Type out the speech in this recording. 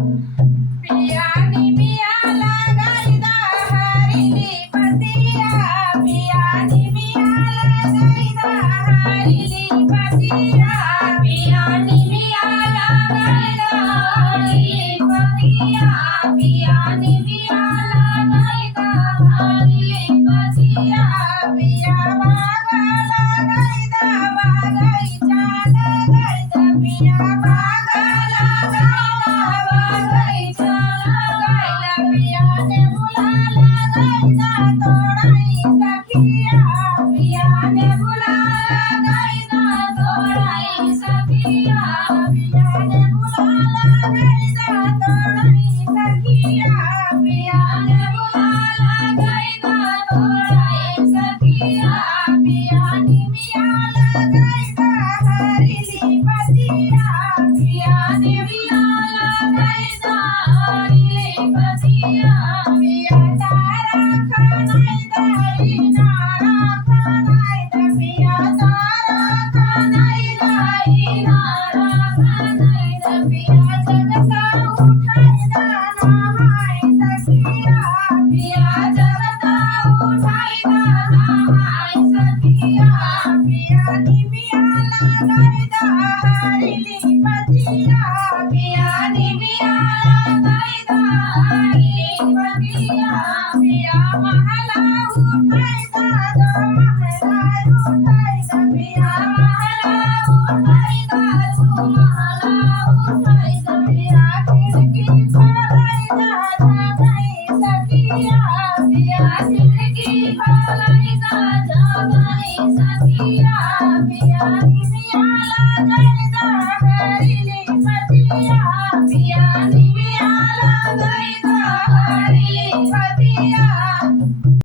पियानी मियाला गायदा हरिली पतिया पियानी मियाला गायदा हरिली पतिया पियानी मियाला गायदा हरिली पतिया पियानी मियाला गायदा हरिली पतिया पिया बागला गायदा बागैचा गायदा पिया बागला गायदा बागैचा गायदा पियाने बुलाला गायदा तोडाई सखिया पियाने बुलाला गायदा तोडाई सखिया पियाने बुलाला गायदा तोडाई सखिया पियाने बुलाला गायदा तोडाई सखिया पियानी मियाला गायदा हरिली पतिया पियानी मियाला गायदा हरिली पतिया पिया तारा खानाई दाई नारा खानाई दा पिया तारा खानाई दाई नारा खानाई दा पिया जगता उठाई दा नहाई सखिया पिया जगता उठाई दा नहाई सखिया पियानी मियाला गायदा हरिली पतिया पियानी मियाला गायदा हरिली पतिया पिया महला उठाई